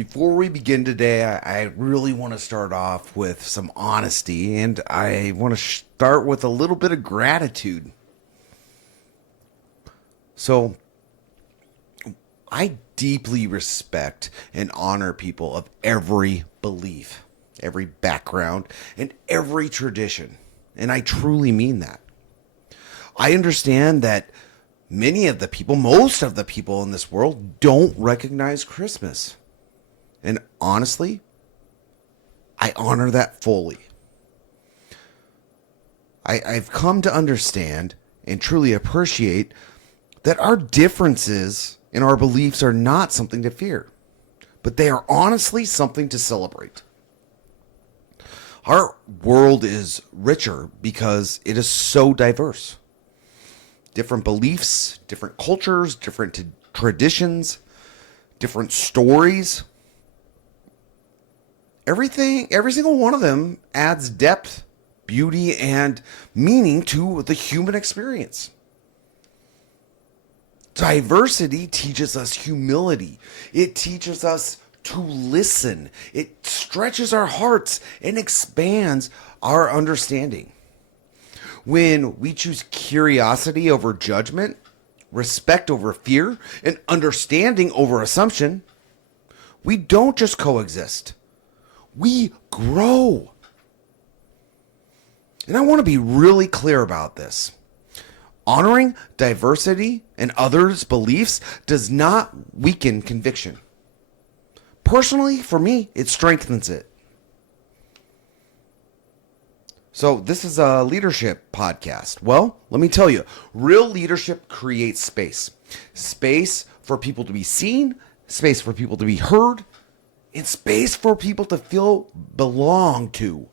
Before we begin today, I really want to start off with some honesty, and I want to start with a little bit of gratitude. So, I deeply respect and honor people of every belief, every background, and every tradition. And I truly mean that. I understand that many of the people, most of the people in this world, don't recognize Christmas. And honestly, I honor that fully. I've come to understand and truly appreciate that our differences in our beliefs are not something to fear, but they are honestly something to celebrate. Our world is richer because it is so diverse. Different beliefs, different cultures, different traditions, different stories. Every single one of them adds depth, beauty, and meaning to the human experience. Diversity teaches us humility. It teaches us to listen. It stretches our hearts and expands our understanding. When we choose curiosity over judgment, respect over fear, and understanding over assumption, we don't just coexist. We grow. And I want to be really clear about this. Honoring diversity and others' beliefs does not weaken conviction. Personally, for me, it strengthens it. So, this is a leadership podcast. Well, let me tell you, real leadership creates space. Space for people to be seen, space for people to be heard, and space for people to feel belong to.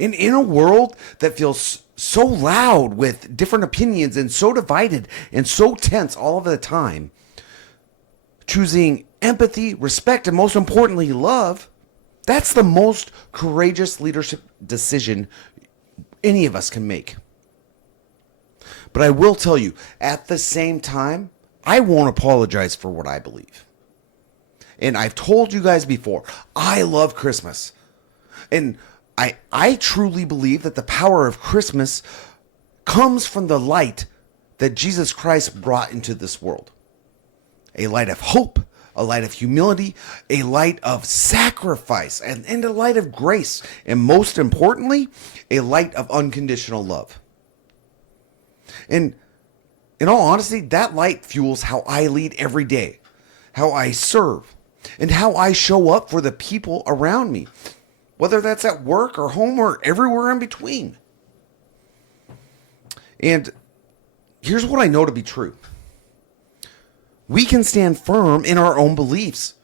And in a world that feels so loud with different opinions and so divided and so tense all of the time, choosing empathy, respect, and most importantly, love, that's the most courageous leadership decision any of us can make. But I will tell you, at the same time, I won't apologize for what I believe. And I've told you guys before, I love Christmas. And I truly believe that the power of Christmas comes from the light that Jesus Christ brought into this world. A light of hope, a light of humility, a light of sacrifice, and a light of grace. And most importantly, a light of unconditional love. And in all honesty, that light fuels how I lead every day, how I serve, and how I show up for the people around me, whether that's at work or home or everywhere in between. And here's what I know to be true. We can stand firm in our own beliefs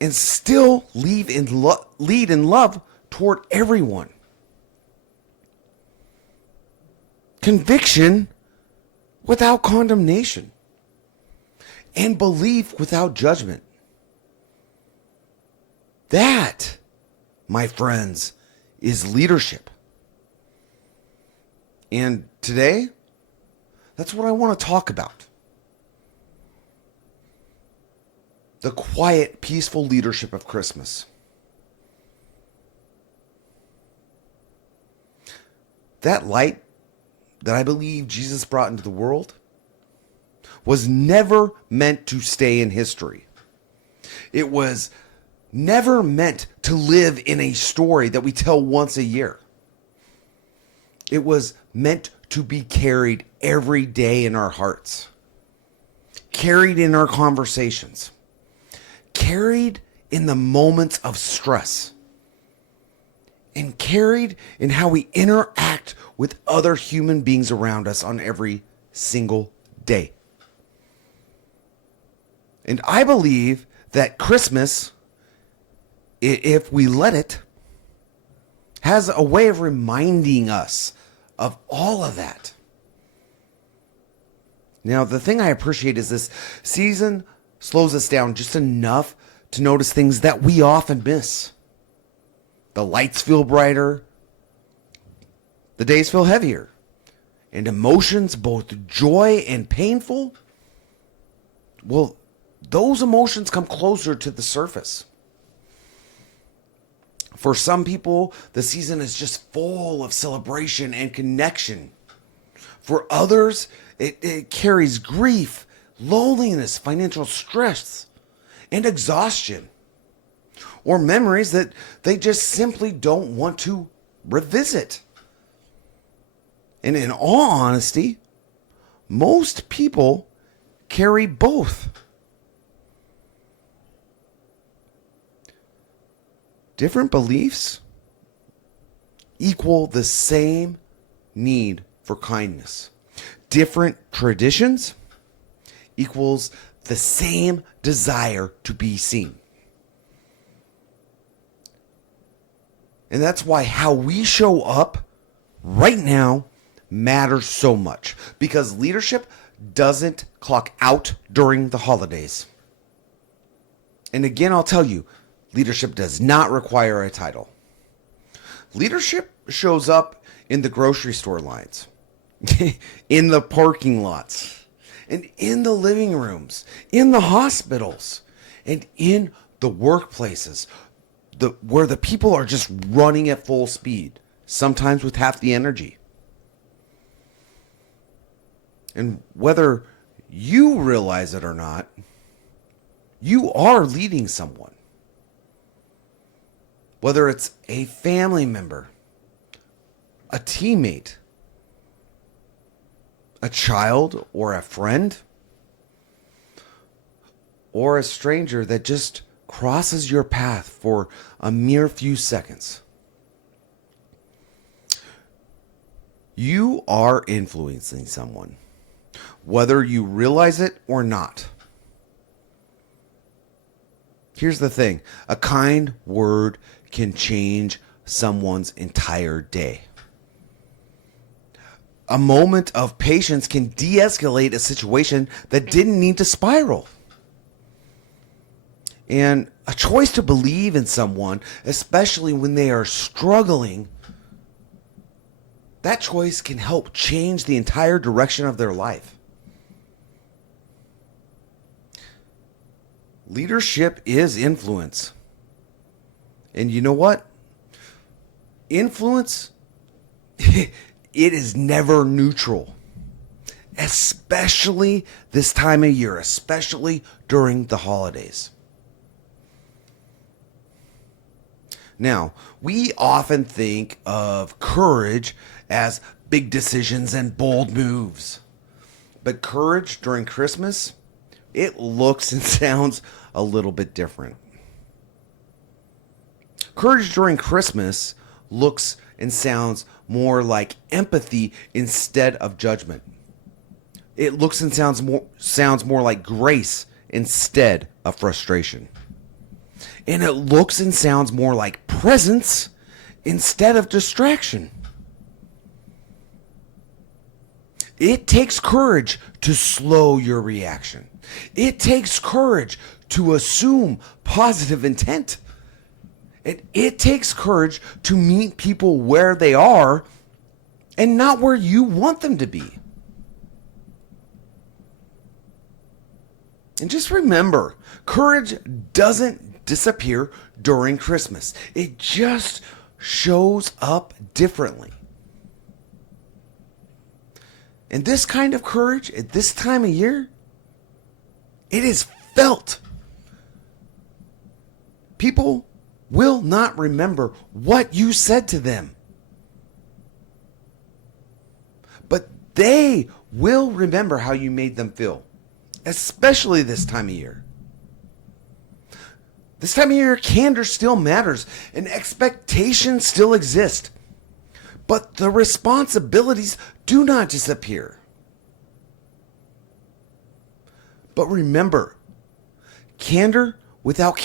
and still lead in love toward everyone. Conviction without condemnation, and belief without judgment. That, my friends, is leadership. And today, that's what I want to talk about. The quiet, peaceful leadership of Christmas. That light that I believe Jesus brought into the world was never meant to stay in history. It was never meant to live in a story that we tell once a year. It was meant to be carried every day in our hearts, carried in our conversations, carried in the moments of stress, and carried in how we interact with other human beings around us on every single day. And I believe that Christmas, if we let it, has a way of reminding us of all of that. Now, the thing I appreciate is this season slows us down just enough to notice things that we often miss. The lights feel brighter, the days feel heavier, and emotions, both joy and painful, well, those emotions come closer to the surface. For some people, the season is just full of celebration and connection. For others, it carries grief, loneliness, financial stress, and exhaustion. Or memories that they just simply don't want to revisit. And in all honesty, most people carry both. Different beliefs equal the same need for kindness. Different traditions equals the same desire to be seen. And that's why how we show up right now matters so much. Because leadership doesn't clock out during the holidays. And again, I'll tell you, leadership does not require a title. Leadership shows up in the grocery store lines, in the parking lots, and in the living rooms, in the hospitals, and in the workplaces, where the people are just running at full speed, sometimes with half the energy. And whether you realize it or not, you are leading someone. Whether it's a family member, a teammate, a child, or a friend, or a stranger that just crosses your path for a mere few seconds. You are influencing someone, whether you realize it or not. Here's the thing. A kind word can change someone's entire day. A moment of patience can de-escalate a situation that didn't need to spiral. And a choice to believe in someone, especially when they are struggling, that choice can help change the entire direction of their life. Leadership is influence. And you know what? Influence, it is never neutral. Especially this time of year, especially during the holidays. Now, we often think of courage as big decisions and bold moves. But courage during Christmas, it looks and sounds a little bit different. Courage during Christmas looks and sounds more like empathy instead of judgment. It looks and sounds more like grace instead of frustration. And it looks and sounds more like presence instead of distraction. It takes courage to slow your reaction. It takes courage to assume positive intent. It takes courage to meet people where they are and not where you want them to be. And just remember, courage doesn't disappear during Christmas. It just shows up differently. And this kind of courage at this time of year, it is felt. People will not remember what you said to them, but they will remember how you made them feel, especially this time of year. This time of year, candor still matters and expectations still exist, but the responsibilities do not disappear. But remember, candor without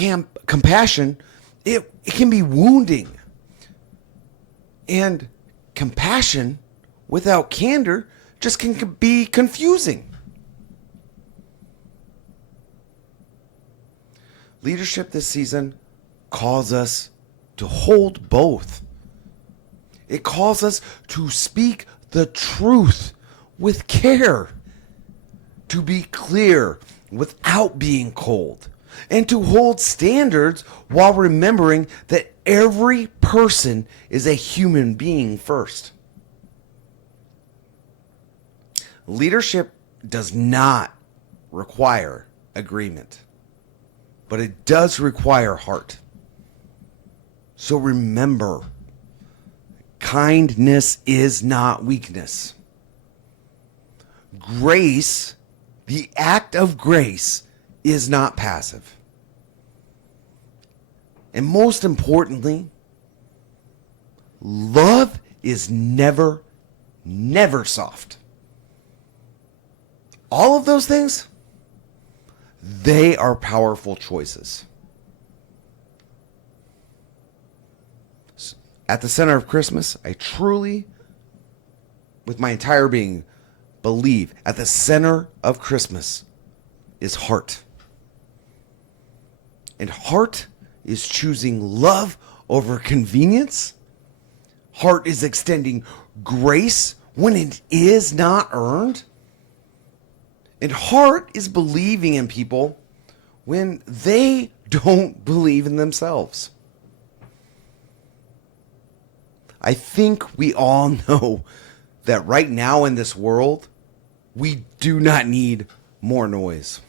compassion, it can be wounding. And compassion without candor just can be confusing. Leadership this season calls us to hold both. It calls us to speak the truth with care, to be clear without being cold, and to hold standards while remembering that every person is a human being first. Leadership does not require agreement, but it does require heart. So remember, kindness is not weakness. Grace, the act of grace, is not passive. And most importantly, love is never, never soft. All of those things, they are powerful choices. At the center of Christmas, I truly, with my entire being, believe at the center of Christmas is heart. And heart is choosing love over convenience. Heart is extending grace when it is not earned. And heart is believing in people when they don't believe in themselves. I think we all know that right now in this world, we do not need more noise.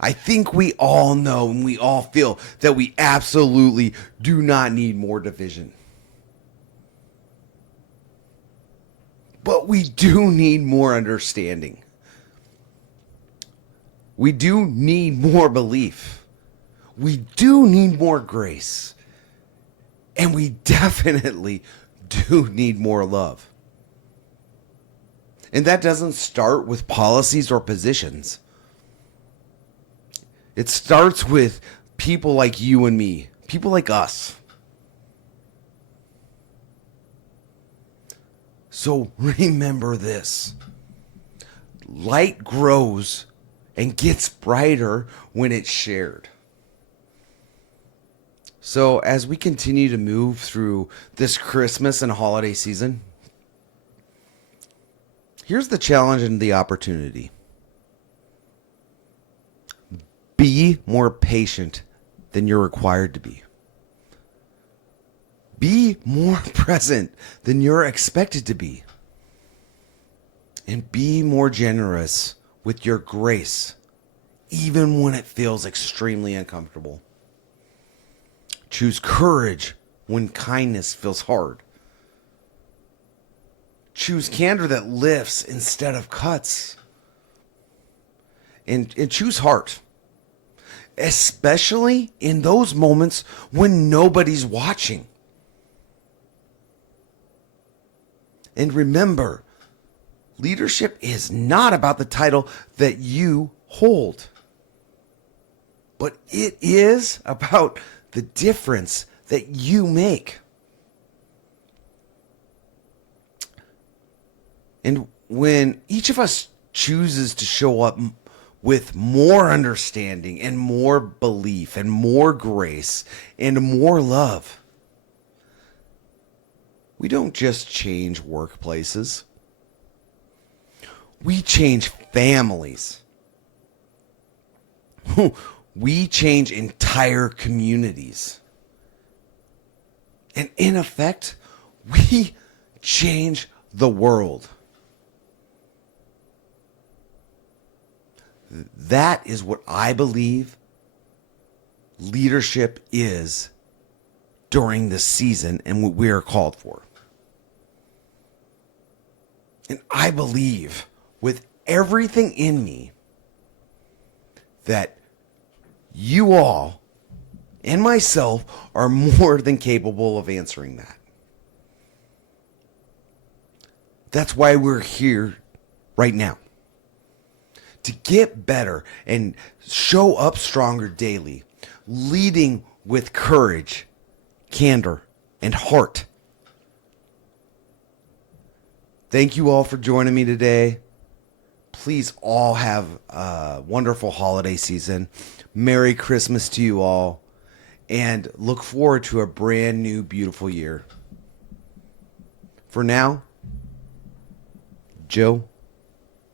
I think we all know and we all feel that we absolutely do not need more division. But we do need more understanding. We do need more belief. We do need more grace. And we definitely do need more love. And that doesn't start with policies or positions. It starts with people like you and me, people like us. So remember this. Light grows and gets brighter when it's shared. So as we continue to move through this Christmas and holiday season, here's the challenge and the opportunity. Be more patient than you're required to be. Be more present than you're expected to be. And be more generous with your grace, even when it feels extremely uncomfortable. Choose courage when kindness feels hard. Choose candor that lifts instead of cuts. And choose heart. Especially in those moments when nobody's watching. And remember, leadership is not about the title that you hold, but it is about the difference that you make. And when each of us chooses to show up with more understanding and more belief and more grace and more love, we don't just change workplaces. We change families. We change entire communities. And in effect, we change the world. That is what I believe leadership is during this season and what we are called for. And I believe with everything in me that you all and myself are more than capable of answering that. That's why we're here right now. To get better and show up stronger daily, leading with courage, candor, and heart. Thank you all for joining me today. Please all have a wonderful holiday season. Merry Christmas to you all. And look forward to a brand new, beautiful year. For now, Joe,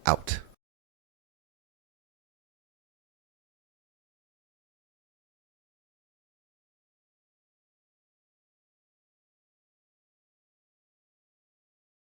out.